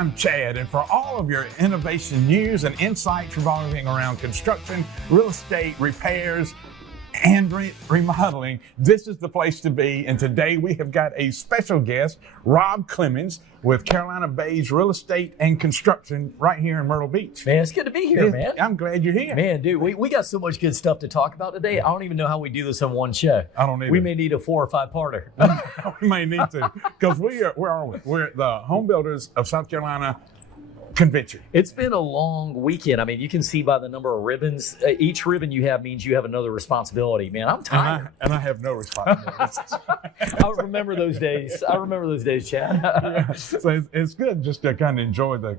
I'm Chad, and for all of your innovation news and insights revolving around construction, real estate, repairs, and remodeling, this is the place to be. And today we have got a special guest, Rob Clemens, with Carolina Bays Real Estate and Construction right here in Myrtle Beach. Man, it's good to be here, man. I'm glad you're here. Man, dude, we got so much good stuff to talk about today. I don't even know how we do this in one show. I don't either. We may need a 4 or 5 parter. We may need to, because where are we? We're at the Home Builders of South Carolina Convention. It's been a long weekend. I mean, you can see by the number of ribbons. Each ribbon you have means you have another responsibility. Man, I'm tired. And I have no responsibility. I remember those days. Chad. Yeah. So it's good just to kind of enjoy the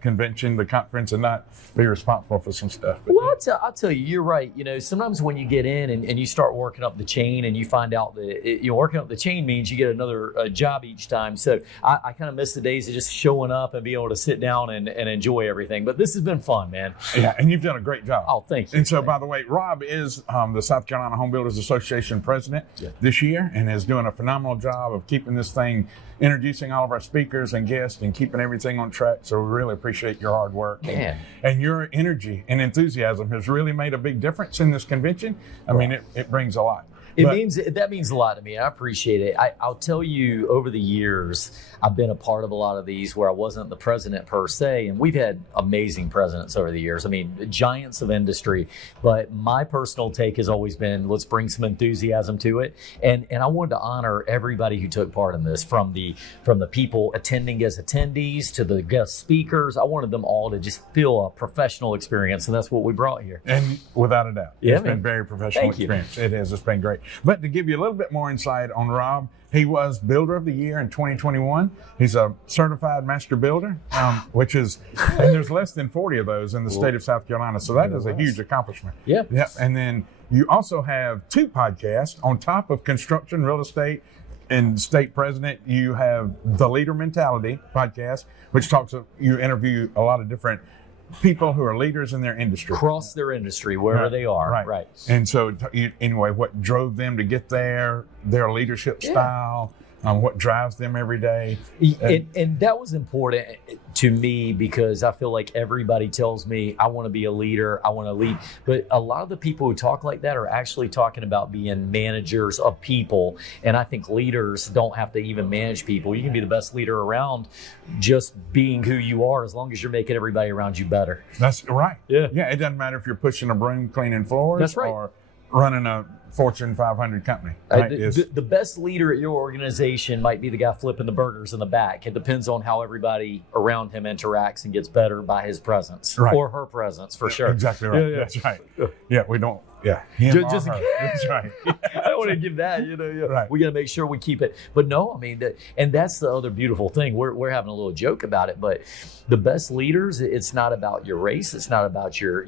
convention, the conference, and not be responsible for some stuff. But well, I'll tell you, you're right. You know, sometimes when you get in and you start working up the chain and you find out that working up the chain means you get another job each time. So I kind of miss the days of just showing up and being able to sit down and enjoy everything. But this has been fun, man. Yeah, and you've done a great job. Oh, thank you. And so, by the way, Rob is the South Carolina Home Builders Association president this year and is doing a phenomenal job of keeping this thing, introducing all of our speakers and guests and keeping everything on track. So we really appreciate your hard work. Man. And your energy and enthusiasm has really made a big difference in this convention. I mean, it brings a lot. That means a lot to me. I appreciate it. I'll tell you, over the years, I've been a part of a lot of these where I wasn't the president per se, and we've had amazing presidents over the years. I mean, giants of industry. But my personal take has always been, let's bring some enthusiasm to it. And I wanted to honor everybody who took part in this, from the people attending as attendees to the guest speakers. I wanted them all to just feel a professional experience, and that's what we brought here. And without a doubt, it's been very professional experience. It has. It's been great. But to give you a little bit more insight on Rob, he was Builder of the Year in 2021. He's a certified master builder, which is, and there's less than 40 of those in the state of South Carolina. So that is a huge accomplishment. Yeah. And then you also have 2 podcasts on top of construction, real estate, and state president. You have the Leader Mentality podcast, which you interview a lot of different people who are leaders in their industry. Across their industry, wherever they are. Right. And so anyway, what drove them to get there, their leadership style, what drives them every day. And that was important to me, because I feel like everybody tells me, I want to be a leader, I want to lead. But a lot of the people who talk like that are actually talking about being managers of people. And I think leaders don't have to even manage people. You can be the best leader around just being who you are, as long as you're making everybody around you better. That's right. Yeah. Yeah. It doesn't matter if you're pushing a broom, cleaning floors, that's right, or running a Fortune 500 company. Right? The best leader at your organization might be the guy flipping the burgers in the back. It depends on how everybody around him interacts and gets better by his presence or her presence, for sure. Exactly right. Yeah. That's right. Yeah, we don't. Yeah, just that's right. I don't want to give that. Right. We got to make sure we keep it. But no, I mean, and that's the other beautiful thing. We're having a little joke about it, but the best leaders, it's not about your race, it's not about your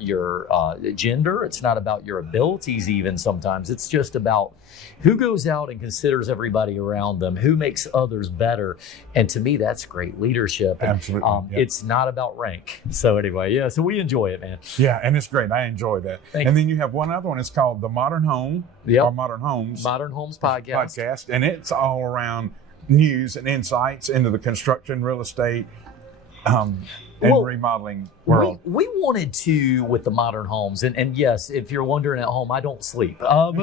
gender, it's not about your abilities. Even sometimes it's just about who goes out and considers everybody around them, who makes others better. And to me, that's great leadership. Absolutely. It's not about rank. So anyway, so we enjoy it, man. Yeah, and it's great. I enjoy that. And then you have one other one. It's called the Modern Home, or Modern Homes podcast, and it's all around news and insights into the construction, real estate, and remodeling world. We wanted to, with the Modern Homes, and yes, if you're wondering at home, I don't sleep. But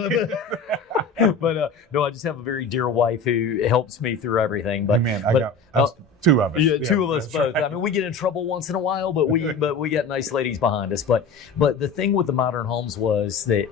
no, I just have a very dear wife who helps me through everything. But man, I got 2 of us. Yeah, 2 of us both. Right. I mean, we get in trouble once in a while, but we got nice ladies behind us. But the thing with the Modern Homes was that,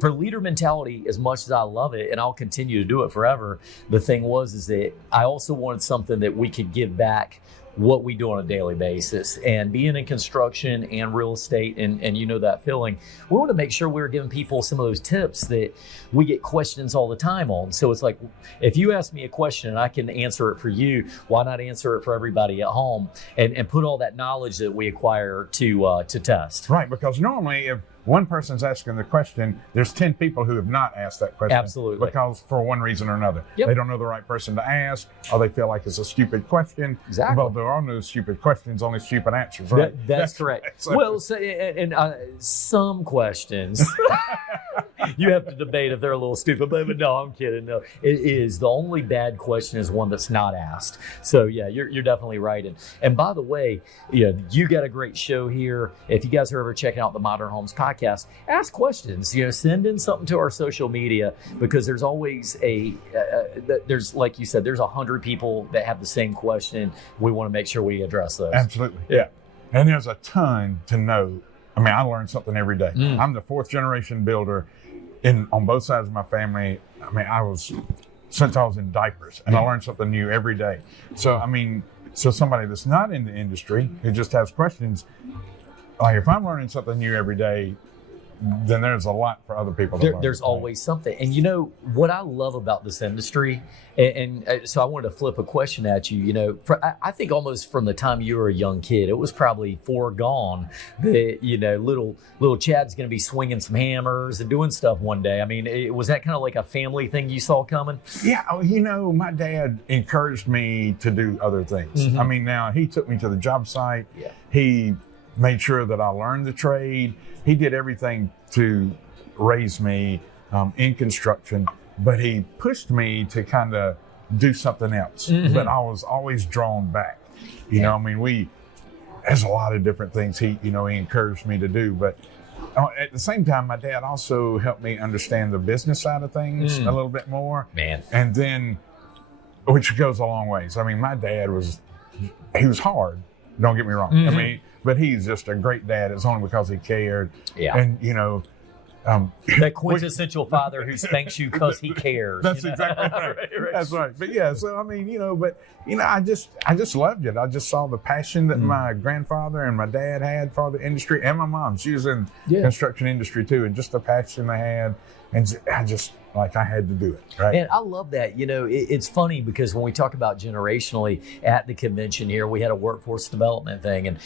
for Leader Mentality, as much as I love it, and I'll continue to do it forever, the thing is that I also wanted something that we could give back what we do on a daily basis. And being in construction and real estate, and you know that feeling, we want to make sure we're giving people some of those tips that we get questions all the time on. So it's like, if you ask me a question and I can answer it for you, why not answer it for everybody at home, and put all that knowledge that we acquire to test. Right, because normally if one person's asking the question, there's 10 people who have not asked that question. Absolutely. Because for one reason or another. Yep. They don't know the right person to ask, or they feel like it's a stupid question. Exactly. Well, there are no stupid questions, only stupid answers, right? That's correct. Well, some questions You have to debate if they're a little stupid, but no, I'm kidding. No, it is. The only bad question is one that's not asked. So yeah, you're definitely right. And by the way, you got a great show here. If you guys are ever checking out the Modern Homes podcast, ask questions. Send in something to our social media, because there's always there's, like you said, there's 100 people that have the same question. We want to make sure we address those. Absolutely. Yeah. And there's a ton to know. I mean, I learn something every day. I'm the 4th generation builder on both sides of my family. I mean, since I was in diapers, and I learn something new every day. So, I mean, somebody that's not in the industry who just has questions, like if I'm learning something new every day, then there's a lot for other people to learn. There's always something. And what I love about this industry, and so I wanted to flip a question at you, I think almost from the time you were a young kid, it was probably foregone that, little Chad's going to be swinging some hammers and doing stuff one day. I mean, was that kind of like a family thing you saw coming? Yeah. My dad encouraged me to do other things. I mean, now he took me to the job site. Yeah. He made sure that I learned the trade. He did everything to raise me in construction, but he pushed me to kind of do something else. But I was always drawn back. I mean, there's a lot of different things he encouraged me to do. But at the same time, my dad also helped me understand the business side of things a little bit more. Man. And then, which goes a long ways. I mean, my dad was hard. Don't get me wrong. I mean, but he's just a great dad. It's only because he cared. Yeah. And, that quintessential father who spanks you because he cares. That's exactly right. Right. That's right. But yeah, so I mean, I just loved it. I just saw the passion that my grandfather and my dad had for the industry, and my mom. She was in construction industry too, and just the passion they had. And I had to do it, right? And I love that. It's funny because when we talk about generationally at the convention here, we had a workforce development thing, and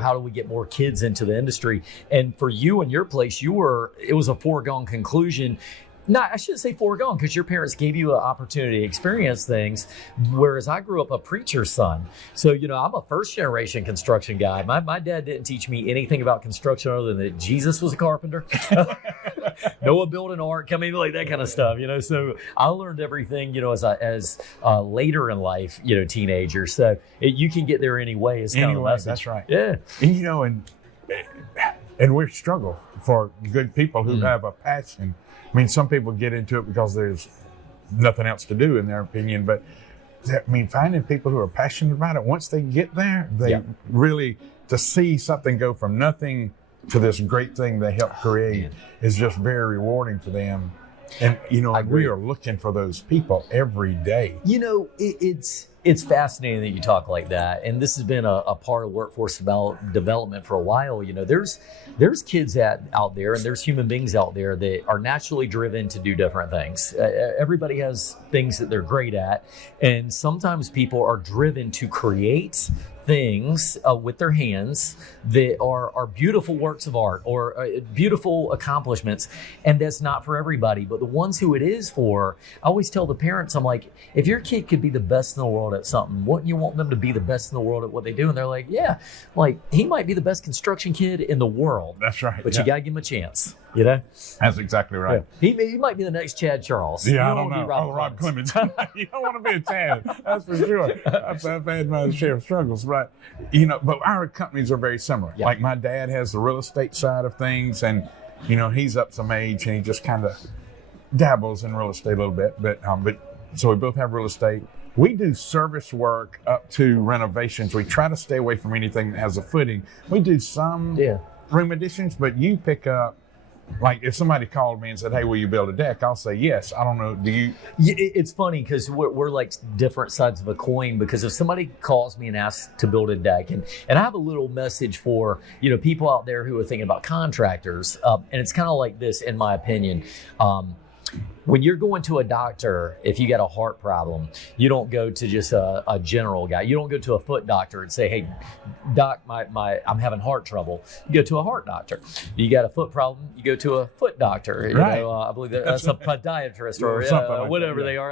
how do we get more kids into the industry? And for you and your place, it was a foregone conclusion. I shouldn't say foregone, because your parents gave you an opportunity to experience things, whereas I grew up a preacher's son. So, I'm a 1st generation construction guy. My dad didn't teach me anything about construction other than that Jesus was a carpenter. Noah built an ark, like that kind of stuff, So I learned everything, as later in life, teenager. So you can get there anyway. It's kind of the message. That's right. Yeah. And we struggle for good people who have a passion. I mean, some people get into it because there's nothing else to do, in their opinion. But finding people who are passionate about it, once they get there, they really, to see something go from nothing to this great thing they helped create is just very rewarding for them. And, we are looking for those people every day. It's fascinating that you talk like that. And this has been a part of workforce development for a while. There's kids out there, and there's human beings out there that are naturally driven to do different things. Everybody has things that they're great at. And sometimes people are driven to create things with their hands that are beautiful works of art or beautiful accomplishments, and that's not for everybody. But the ones who it is for, I always tell the parents, I'm like, if your kid could be the best in the world at something, wouldn't you want them to be the best in the world at what they do? And they're like, yeah, he might be the best construction kid in the world. That's right. But you gotta give him a chance. That's exactly right. Yeah. He might be the next Chad Charles. Yeah, I don't know. Rob Clemens. You don't want to be a Chad. That's for sure. I've had my share of struggles, but our companies are very similar. Yeah. Like my dad has the real estate side of things, and he's up some age, and he just kind of dabbles in real estate a little bit. But so we both have real estate. We do service work up to renovations. We try to stay away from anything that has a footing. We do some room additions, but you pick up. Like if somebody called me and said, "Hey, will you build a deck?" I'll say yes. I don't know. Do you? It's funny because we're like different sides of a coin. Because if somebody calls me and asks to build a deck, and I have a little message for people out there who are thinking about contractors, and it's kind of like this, in my opinion. when you're going to a doctor, if you got a heart problem, you don't go to just a general guy. You don't go to a foot doctor and say, "Hey, doc, I'm having heart trouble." You go to a heart doctor. You got a foot problem, you go to a foot doctor. Right. I believe that's a podiatrist or something like whatever that, they are.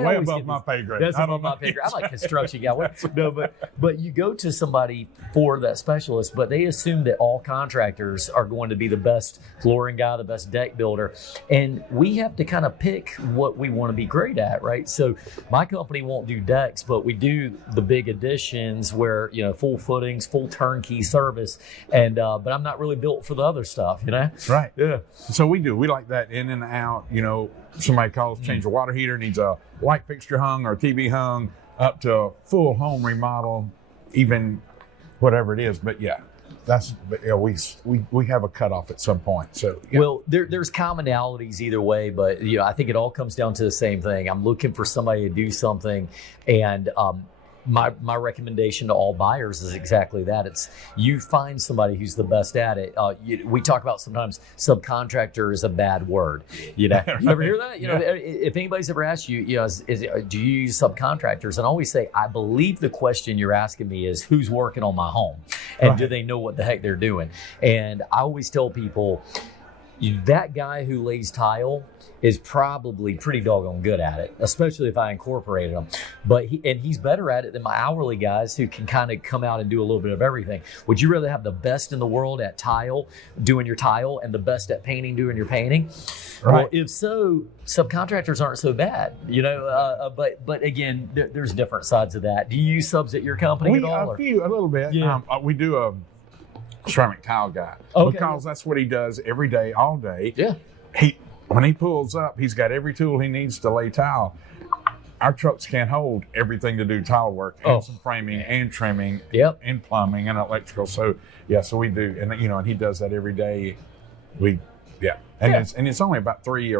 Way above my pay grade. That's above my pay grade. I'm like a construction guy. No, but you go to somebody for that specialist, but they assume that all contractors are going to be the best flooring guy, the best deck builder, and we have to kind of pick what we want to be great at, right? So my company won't do decks, but we do the big additions where, full footings, full turnkey service, and but I'm not really built for the other stuff, Right. Yeah. So we like that in and out. Somebody calls, change the water heater, needs a light fixture hung or TV hung, up to a full home remodel, even whatever it is. But yeah, we have a cutoff at some point. So yeah. Well, there's commonalities either way, but I think it all comes down to the same thing. I'm looking for somebody to do something, and my recommendation to all buyers is exactly that. It's you find somebody who's the best at it. We talk about sometimes subcontractor is a bad word. You ever hear that? If anybody's ever asked you, do you use subcontractors? And I always say, I believe the question you're asking me is who's working on my home, and do they know what the heck they're doing? And I always tell people, that guy who lays tile is probably pretty doggone good at it, especially if I incorporated him. But he's better at it than my hourly guys who can kind of come out and do a little bit of everything. Would you rather have the best in the world at tile, doing your tile, and the best at painting, doing your painting? Right. Well, if so, subcontractors aren't so bad, but again, there's different sides of that. Do you use subs at your company at all? A little bit. Yeah. We do a ceramic tile guy, because that's what he does every day, all day. Yeah. When he pulls up, he's got every tool he needs to lay tile. Our trucks can't hold everything to do tile work, and some framing and trimming, and plumbing and electrical. So so we do, and he does that every day. It's only about three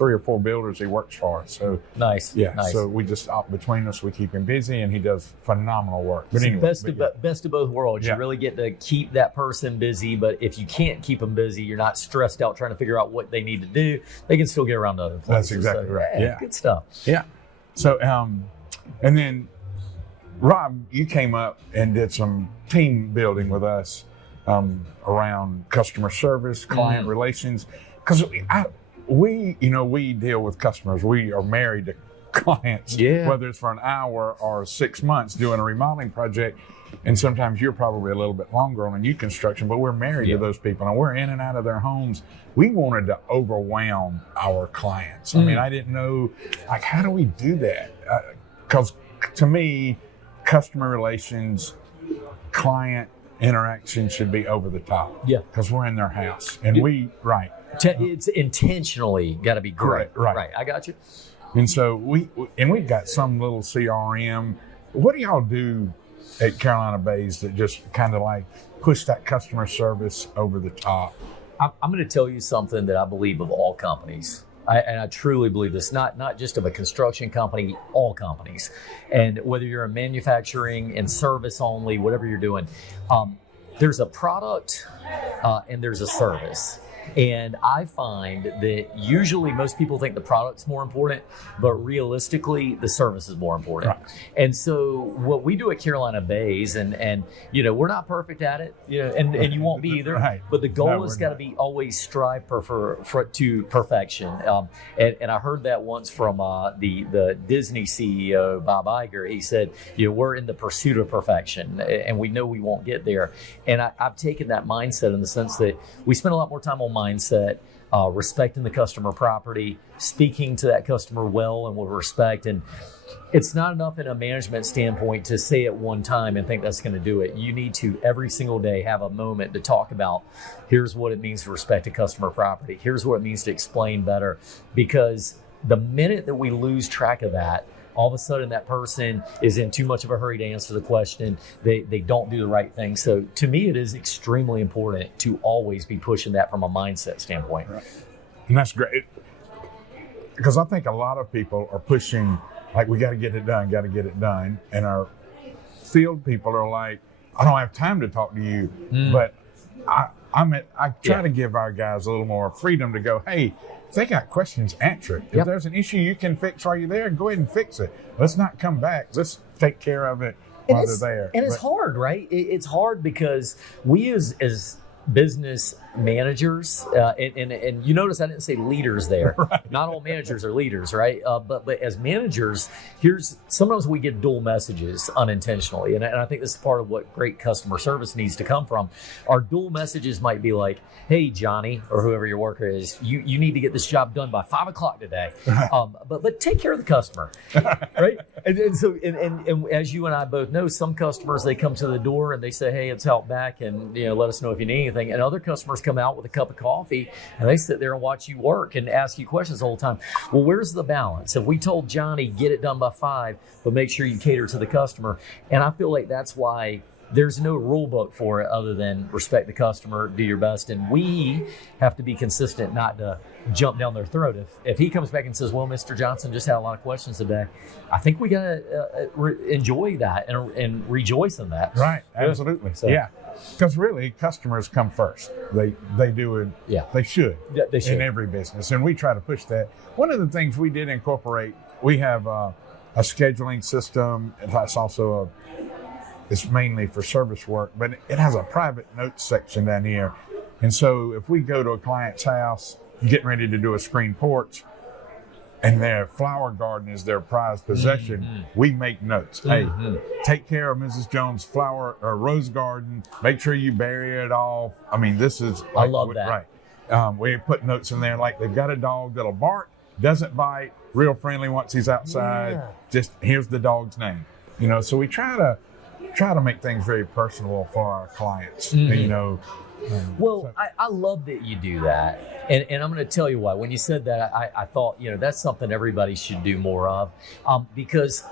or four builders he works for. So nice. So we just between us, we keep him busy, and he does phenomenal work. But anyway, best of both worlds. You really get to keep that person busy, but if you can't keep them busy, you're not stressed out trying to figure out what they need to do. They can still get around to other places. That's exactly right. Yeah, good stuff. Yeah. So and then Rob, you came up and did some team building with us around customer service, client relations, because we deal with customers. We are married to clients, whether it's for an hour or 6 months doing a remodeling project. And sometimes you're probably a little bit longer on a new construction, but we're married to those people, and we're in and out of their homes. We wanted to overwhelm our clients. I mean, I didn't know, how do we do that? Because to me, customer relations, client interaction should be over the top. Yeah. Because we're in their house, and it's intentionally got to be great. Right. I got you. And so we've got some little CRM. What do y'all do at Carolina Bays that just kind of push that customer service over the top? I'm going to tell you something that I believe of all companies. I truly believe this, not just of a construction company, all companies. And whether you're in manufacturing and service only, whatever you're doing, there's a product and there's a service. And I find that usually most people think the product's more important, but realistically, the service is more important. Right. And so what we do at Carolina Bays, and we're not perfect at it, and you won't be either, but the goal has got to be always strive to perfection. And I heard that once from the Disney CEO, Bob Iger. He said, we're in the pursuit of perfection, and we know we won't get there. And I've taken that mindset in the sense that we spend a lot more time on mindset, respecting the customer property, speaking to that customer well and with respect. And it's not enough in a management standpoint to say it one time and think that's going to do it. You need to every single day have a moment to talk about, here's what it means to respect a customer property. Here's what it means to explain better. Because the minute that we lose track of that, all of a sudden that person is in too much of a hurry to answer the question. They don't do the right thing. So to me, it is extremely important to always be pushing that from a mindset standpoint. Right. And that's great. Because I think a lot of people are pushing, we got to get it done. And our field people are like, I don't have time to talk to you, but I try to give our guys a little more freedom to go, hey, if they got questions, answer it. If there's an issue you can fix while you're there, go ahead and fix it. Let's not come back. Let's take care of it while they're there. And it's hard, right? It's hard because we as business managers, and you notice I didn't say leaders there. Right. Not all managers are leaders, right? But as managers, sometimes we get dual messages unintentionally, and I think this is part of what great customer service needs to come from. Our dual messages might be like, "Hey, Johnny," or whoever your worker is, you need to get this job done by 5 o'clock today. But take care of the customer, right? And so as you and I both know, some customers, they come to the door and they say, "Hey, it's Outback, and let us know if you need anything." And other customers come out with a cup of coffee and they sit there and watch you work and ask you questions the whole time. Well, where's the balance? If we told Johnny, get it done by 5, but make sure you cater to the customer. And I feel like that's why there's no rule book for it other than respect the customer, do your best. And we have to be consistent, not to jump down their throat. If he comes back and says, well, Mr. Johnson just had a lot of questions today, I think we got to enjoy that and rejoice in that. Right. Absolutely. So, yeah. Because really, customers come first. They do it. Yeah. They should. Yeah, they should. In every business. And we try to push that. One of the things we did incorporate, we have a scheduling system. That's also it's mainly for service work, but it has a private notes section down here. And so if we go to a client's house, getting ready to do a screen porch, and their flower garden is their prized possession, we make notes. Hey, take care of Mrs. Jones' flower or rose garden. Make sure you bury it all. I mean, this is I love that. Right. We put notes in there like they've got a dog that'll bark, doesn't bite, real friendly once he's outside. Yeah. Just here's the dog's name. So we try to make things very personable for our clients. I love that you do that. And I'm going to tell you why. When you said that, I thought, that's something everybody should do more of. Because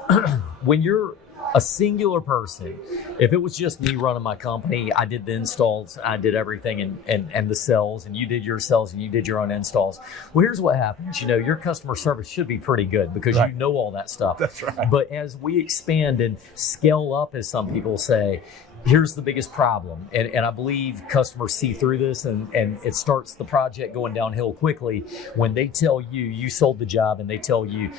when you're a singular person, if it was just me running my company, I did the installs, I did everything and the sales, and you did your sales and you did your own installs. Well, here's what happens. Your customer service should be pretty good because you know all that stuff. That's right. But as we expand and scale up, as some people say, here's the biggest problem. And I believe customers see through this, and it starts the project going downhill quickly when they tell you sold the job, and they tell you,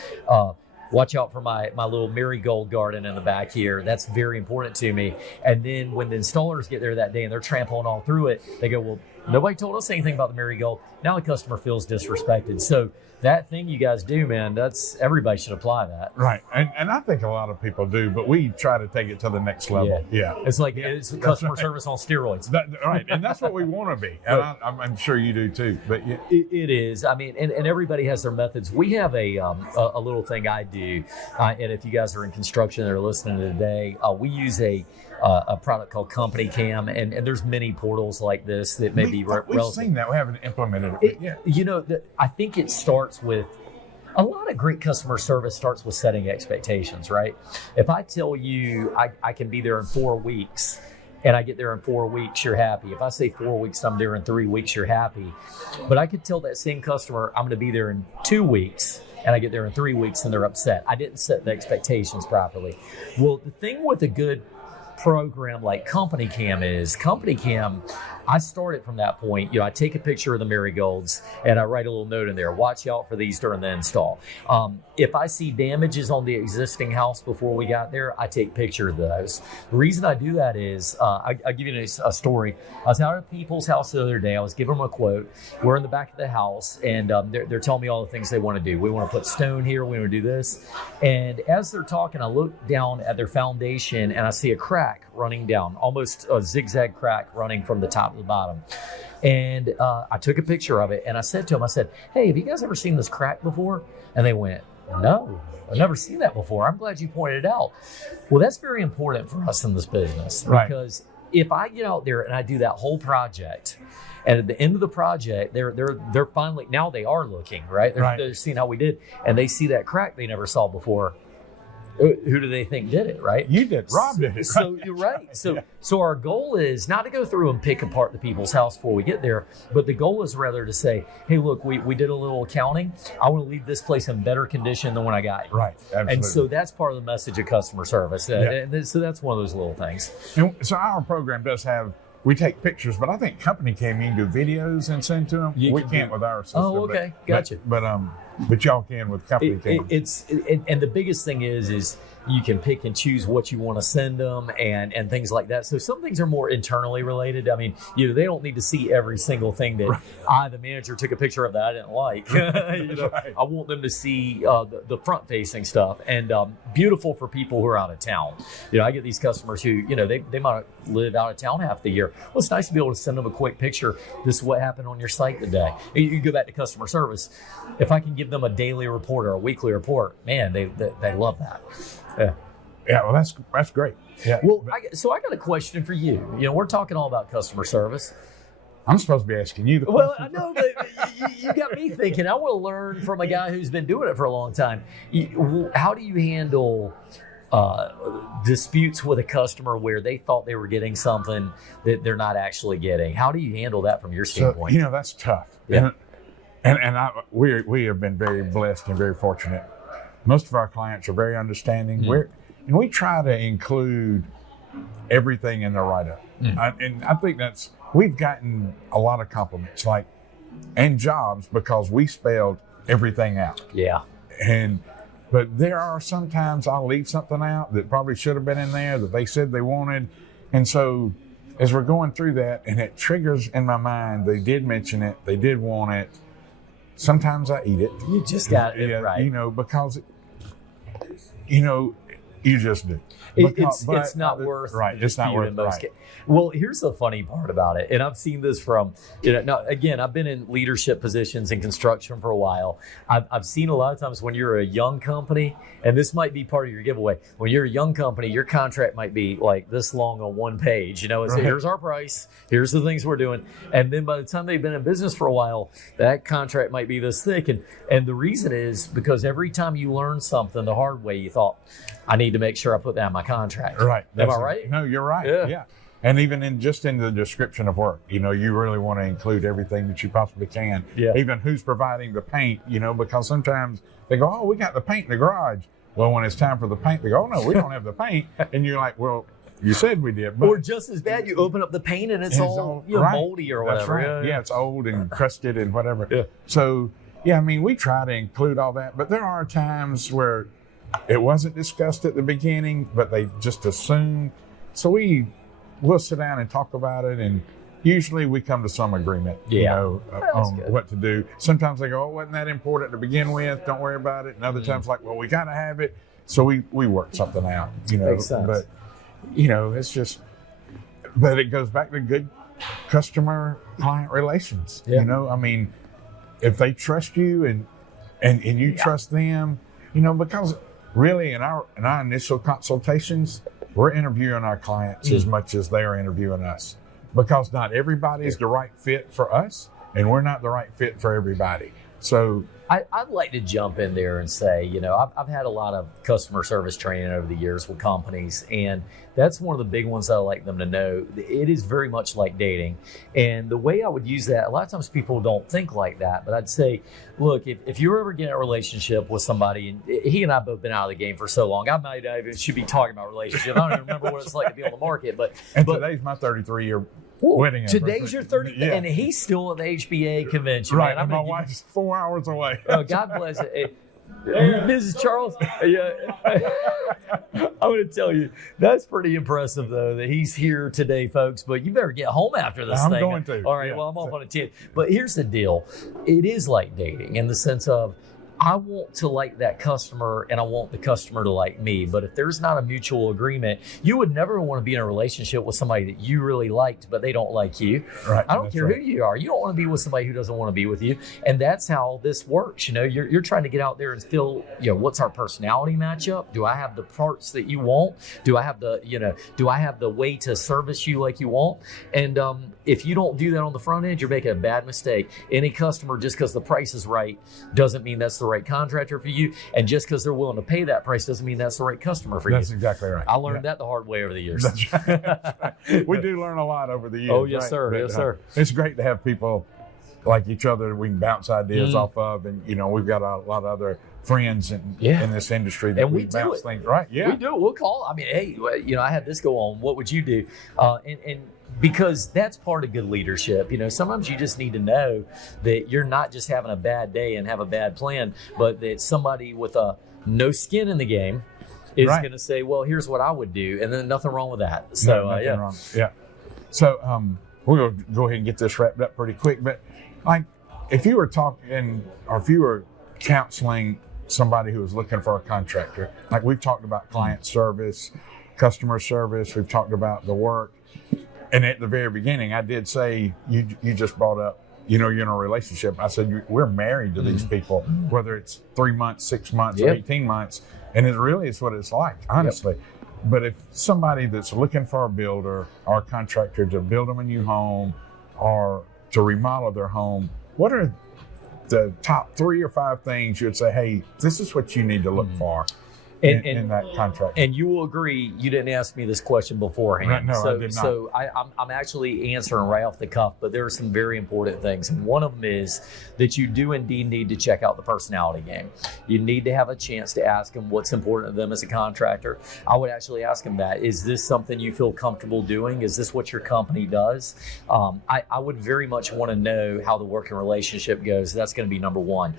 watch out for my little marigold garden in the back here. That's very important to me. And then when the installers get there that day and they're trampling all through it, they go, well, nobody told us anything about the marigold. Now the customer feels disrespected. So that thing you guys do, man, everybody should apply that. Right. And I think a lot of people do, but we try to take it to the next level. Yeah. It's like it's customer service on steroids. Right. And that's what we want to be. And I'm sure you do too. But yeah. It is. I mean, and everybody has their methods. We have a little thing I do. And if you guys are in construction and are listening today, we use a product called Company Cam, and there's many portals like this that may be relevant. We've seen that. We haven't implemented it. Yeah. I think it starts with a lot of great customer service starts with setting expectations, right? If I tell you I can be there in 4 weeks, and I get there in 4 weeks, you're happy. If I say 4 weeks, I'm there in 3 weeks, you're happy. But I could tell that same customer I'm going to be there in 2 weeks, and I get there in 3 weeks, and they're upset. I didn't set the expectations properly. Well, the thing with a good program like Company Cam, I started from that point. I take a picture of the marigolds and I write a little note in there. Watch out for these during the install. If I see damages on the existing house before we got there, I take picture of those. The reason I do that is, I'll give you a story. I was out at people's house the other day. I was giving them a quote. We're in the back of the house, and they're telling me all the things they want to do. We want to put stone here. We want to do this. And as they're talking, I look down at their foundation and I see a crack running down, almost a zigzag crack running from the top to the bottom. And I took a picture of it, and I said to them, hey, have you guys ever seen this crack before? And they went, no, I've never seen that before. I'm glad you pointed it out. Well, that's very important for us in this business, because if I get out there and I do that whole project, and at the end of the project, they're finally, now they are looking, right? They're seeing how we did, and they see that crack they never saw before. Who do they think did it, right? You did. Rob did it. So you're right. So our goal is not to go through and pick apart the people's house before we get there, but the goal is rather to say, hey, look, we did a little accounting. I want to leave this place in better condition than when I got it. Right. Absolutely. And so that's part of the message of customer service. And so that's one of those little things. And so our program does have, we take pictures, but I think company can do videos and send to them. We can't with our system. Oh, okay, gotcha. But y'all can with company cam. And the biggest thing is you can pick and choose what you want to send them and things like that. So some things are more internally related. I mean, they don't need to see every single thing that I, the manager, took a picture of that I didn't like. Right. I want them to see the front-facing stuff, and beautiful for people who are out of town. I get these customers who, they might live out of town half the year. Well, it's nice to be able to send them a quick picture. This is what happened on your site today. You go back to customer service. If I can give them a daily report or a weekly report, man, they love that. Yeah, well, that's great. Yeah. Well, I got a question for you. We're talking all about customer service. I'm supposed to be asking you the question. question. Well, I know, but you got me thinking. I want to learn from a guy who's been doing it for a long time. How do you handle disputes with a customer where they thought they were getting something that they're not actually getting? How do you handle that from your standpoint? So, that's tough. Yeah. And we have been very blessed and very fortunate. Most of our clients are very understanding. Mm-hmm. We try to include everything in the write-up. Mm-hmm. And I think we've gotten a lot of compliments, and jobs, because we spelled everything out. Yeah. But there are sometimes I'll leave something out that probably should have been in there that they said they wanted. And so as we're going through that, and it triggers in my mind, they did mention it, they did want it. Sometimes I eat it. You just got it right. Because, you just do. It's not worth right. It's not worth most cases. Well, here's the funny part about it, and I've seen this from now again, I've been in leadership positions in construction for a while. I've seen a lot of times when you're a young company, and this might be part of your giveaway. When you're a young company, your contract might be like this long on one page. It's here's our price, here's the things we're doing, and then by the time they've been in business for a while, that contract might be this thick. And the reason is because every time you learn something the hard way, you thought, I need to make sure I put that in my contract. Right. Am I right? No, you're right. Yeah. And even in the description of work, you really want to include everything that you possibly can. Yeah. Even who's providing the paint, because sometimes they go, oh, we got the paint in the garage. Well, when it's time for the paint, they go, oh, no, we don't have the paint. And you're like, well, you said we did. But or just as bad, you open up the paint and it's all moldy or whatever. That's right. Yeah, it's old and crusted and whatever. Yeah. So, we try to include all that. But there are times where it wasn't discussed at the beginning, but they just assumed. So we'll sit down and talk about it, and usually we come to some agreement, on what to do. Sometimes they go, oh, wasn't that important to begin with? Don't worry about it. And other times well, we got to have it. So we work something out, Makes sense. But, it's just, but it goes back to good customer-client relations. Yeah. If they trust you and you trust them, because really in our initial consultations, we're interviewing our clients as much as they are interviewing us, because not everybody is the right fit for us, and we're not the right fit for everybody. So I'd like to jump in there and say, I've had a lot of customer service training over the years with companies, and that's one of the big ones that I like them to know. It is very much like dating. And the way I would use that, a lot of times people don't think like that, but I'd say, look, if you're ever getting a relationship with somebody, and he and I both been out of the game for so long, I might not even should be talking about relationship. I don't even remember what it's like to be on the market. But today's my 33-year wedding anniversary. Today's your 30th, and he's still at the HBA convention. Right, man. and my wife's 4 hours away. Oh, God bless it. Mrs. Charles, I'm going to tell you, that's pretty impressive, though, that he's here today, folks. But you better get home after this thing. I'm going to. All right, well, I'm off on a 10. But here's the deal. It is like dating in the sense of, I want to like that customer and I want the customer to like me. But if there's not a mutual agreement, you would never want to be in a relationship with somebody that you really liked, but they don't like you. Right. I don't care who you are. You don't want to be with somebody who doesn't want to be with you. And that's how this works. You're trying to get out there and still, what's our personality matchup? Do I have the parts that you want? Do I have the way to service you like you want? And if you don't do that on the front end, you're making a bad mistake. Any customer, just because the price is right, doesn't mean that's the right contractor for you, and just because they're willing to pay that price doesn't mean that's the right customer for you. That's exactly right. I learned that the hard way over the years. That's right. That's right. We do learn a lot over the years. Oh, yes, right? sir. But, yes, sir. It's great to have people like each other we can bounce ideas off of, and we've got a lot of other friends in this industry that we bounce things. Right? Yeah, we do it. We'll call. Hey, I had this go on. What would you do? And because that's part of good leadership. Sometimes you just need to know that you're not just having a bad day and have a bad plan, but that somebody with no skin in the game is going to say, well, here's what I would do. And then nothing wrong with that. So, nothing wrong. Yeah. So we're going to go ahead and get this wrapped up pretty quick. But like, if you were talking or if you were counseling somebody who was looking for a contractor, like we've talked about client service, customer service, we've talked about the work. And at the very beginning, I did say, you just brought up, you're in a relationship. I said, we're married to these people, whether it's 3 months, 6 months, or 18 months. And it really is what it's like, honestly. But if somebody that's looking for a builder or a contractor to build them a new home or to remodel their home, what are the top 3 or 5 things you'd say, hey, this is what you need to look for in that contract? And you will agree, you didn't ask me this question beforehand. No, I did not. So I'm actually answering right off the cuff, but there are some very important things. And one of them is that you do indeed need to check out the personality game. You need to have a chance to ask them what's important to them as a contractor. I would actually ask them that. Is this something you feel comfortable doing? Is this what your company does? I would very much want to know how the working relationship goes. That's going to be number one.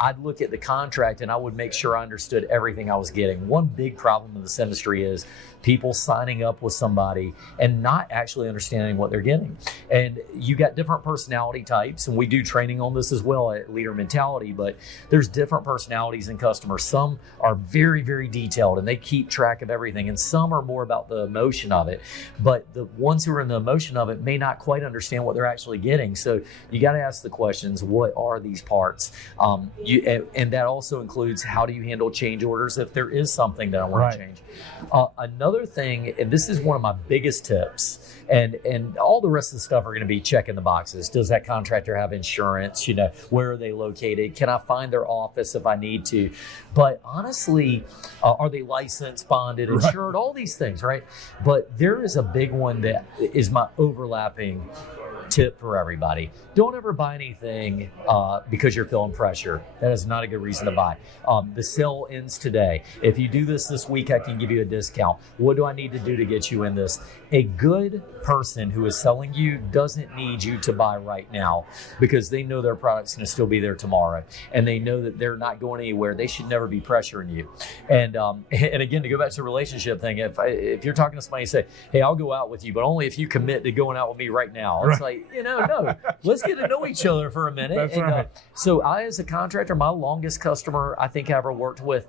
I'd look at the contract and I would make sure I understood everything I was getting. One big problem in this industry is people signing up with somebody and not actually understanding what they're getting. And you got different personality types, and we do training on this as well at Leader Mentality, but there's different personalities in customers. Some are very, very detailed and they keep track of everything, and some are more about the emotion of it. But the ones who are in the emotion of it may not quite understand what they're actually getting. So you got to ask the questions, what are these parts? And that also includes, how do you handle change orders if there is something that I want to change? Another thing, and this is one of my biggest tips, and all the rest of the stuff are going to be checking the boxes. Does that contractor have insurance? Where are they located? Can I find their office if I need to? But honestly, are they licensed, bonded, insured? All these things, right? But there is a big one that is my overlapping tip for everybody. Don't ever buy anything because you're feeling pressure. That is not a good reason to buy. The sale ends today. If you do this week, I can give you a discount. What do I need to do to get you in this? A good person who is selling you doesn't need you to buy right now, because they know their product's going to still be there tomorrow, and they know that they're not going anywhere. They should never be pressuring you. And again, to go back to the relationship thing, if you're talking to somebody and say, hey, I'll go out with you, but only if you commit to going out with me right now. It's like, no, let's get to know each other for a minute. That's right. So I, as a contractor, my longest customer I think I ever worked with,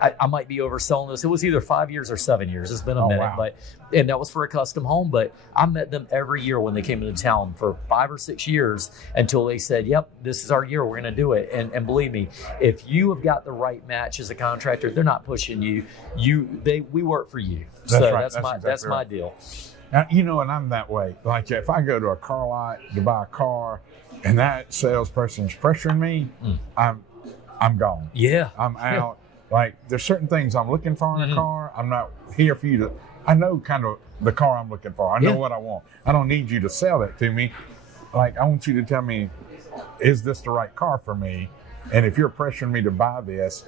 I might be overselling this. It was either 5 years or 7 years. It's been a minute, wow. And that was for a custom home. But I met them every year when they came into town for 5 or 6 years until they said, "Yep, this is our year. We're going to do it." And believe me, if you have got the right match as a contractor, they're not pushing you. We work for you. That's my deal. Now, and I'm that way. Like if I go to a car lot to buy a car, and that salesperson's pressuring me, I'm gone. Yeah, I'm out. Like there's certain things I'm looking for in a car. I'm not here for you to. I know kind of the car I'm looking for. I know what I want. I don't need you to sell that to me. Like I want you to tell me, is this the right car for me? And if you're pressuring me to buy this,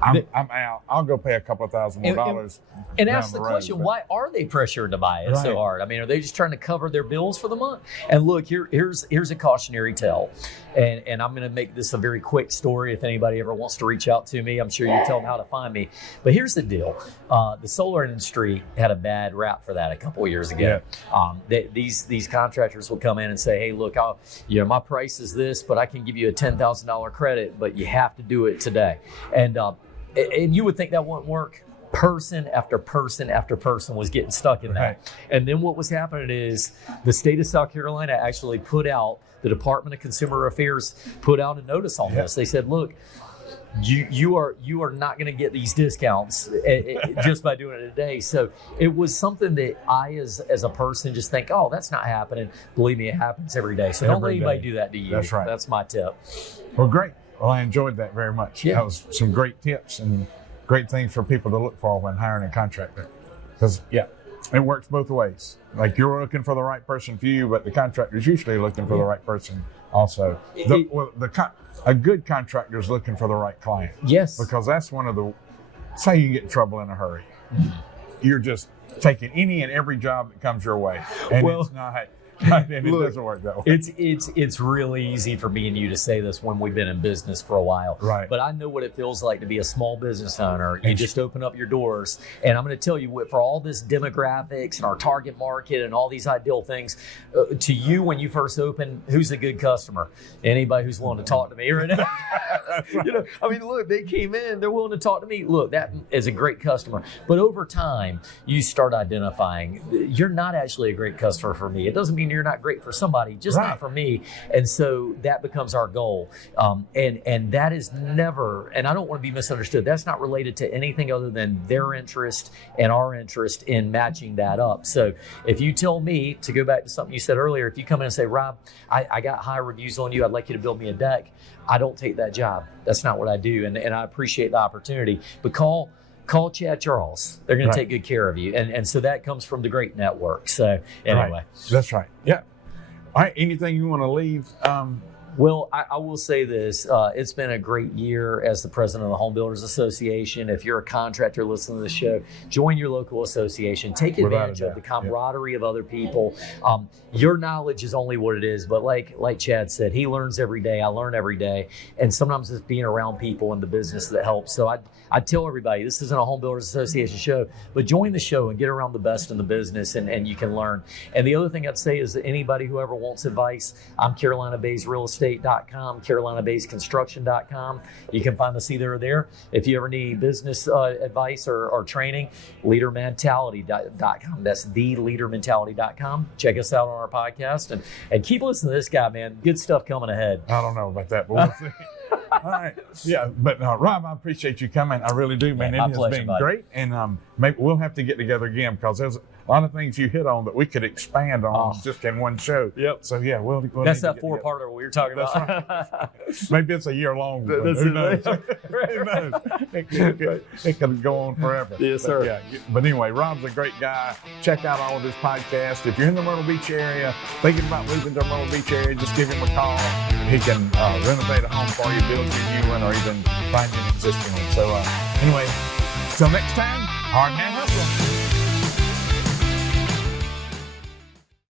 I'm out. I'll go pay a couple $1,000 more dollars. And ask the question, why are they pressured to buy it so hard? I mean, are they just trying to cover their bills for the month? And look, here's a cautionary tale. And I'm going to make this a very quick story. If anybody ever wants to reach out to me, I'm sure you tell them how to find me. But here's the deal. The solar industry had a bad rap for that a couple of years ago. Yeah. These contractors will come in and say, hey, look, my price is this, but I can give you a $10,000 credit, but you have to do it today. And you would think that wouldn't work. Person after person after person was getting stuck in that. Right. And then what was happening is the state of South Carolina actually put out, the Department of Consumer Affairs put out a notice on this. They said, look, you are not going to get these discounts just by doing it today. So it was something that I, as a person, just think, oh, that's not happening. Believe me, it happens every day. So don't let anybody do that to you. That's right. That's my tip. Well, great. Well, I enjoyed that very much. Yeah. That was some great tips and great things for people to look for when hiring a contractor. Because, it works both ways. Like you're looking for the right person for you, but the contractor's usually looking for the right person also. A good contractor is looking for the right client. Yes. Because that's one of the, say you get in trouble in a hurry. You're just taking any and every job that comes your way. And it's not. And it doesn't work that way. It's really easy for me and you to say this when we've been in business for a while. Right. But I know what it feels like to be a small business owner. You just open up your doors. And I'm going to tell you what, for all this demographics and our target market and all these ideal things, to you when you first open, who's a good customer? Anybody who's willing to talk to me right now. You know, I mean, look, they came in, they're willing to talk to me. Look, that is a great customer. But over time, you start identifying you're not actually a great customer for me. It doesn't mean you're not great for somebody, just not for me. And so that becomes our goal. And that is never, and I don't want to be misunderstood, that's not related to anything other than their interest and our interest in matching that up. So if you tell me, to go back to something you said earlier, if you come in and say, Rob, I got high reviews on you, I'd like you to build me a deck, I don't take that job. That's not what I do. And I appreciate the opportunity. But call Chad Charles. They're going to take good care of you. And so that comes from the great network. So anyway. That's right. Yeah. All right. Anything you want to leave? Well, I will say this. It's been a great year as the president of the Home Builders Association. If you're a contractor listening to the show, join your local association. Take advantage of the camaraderie of other people. Your knowledge is only what it is. But like Chad said, he learns every day. I learn every day. And sometimes it's being around people in the business that helps. So I tell everybody, this isn't a Home Builders Association show, but join the show and get around the best in the business, and you can learn. And the other thing I'd say is that anybody who ever wants advice, I'm CarolinaBaysRealEstate.com, CarolinaBaysConstruction.com. You can find us either there. If you ever need business advice or training, LeaderMentality.com. That's TheLeaderMentality.com. Check us out on our podcast and keep listening to this guy, man. Good stuff coming ahead. I don't know about that, but we'll see. All right. Yeah, but Rob, I appreciate you coming. I really do, man. Yeah, it has pleasure, been buddy. great. And maybe we'll have to get together again, because there's a lot of things you hit on that we could expand on just in one show. Yep. So, yeah, we'll That's need to that get four-parter we were talking about. Right. Maybe it's a year-long one. That's Who knows? Who knows? It could go on forever. Yes, sir. But anyway, Rob's a great guy. Check out all of his podcasts. If you're in the Myrtle Beach area, thinking about moving to the Myrtle Beach area, just give him a call. He can renovate a home for you, build you a new one, or even find an existing one. So anyway, till next time, hard man hustle.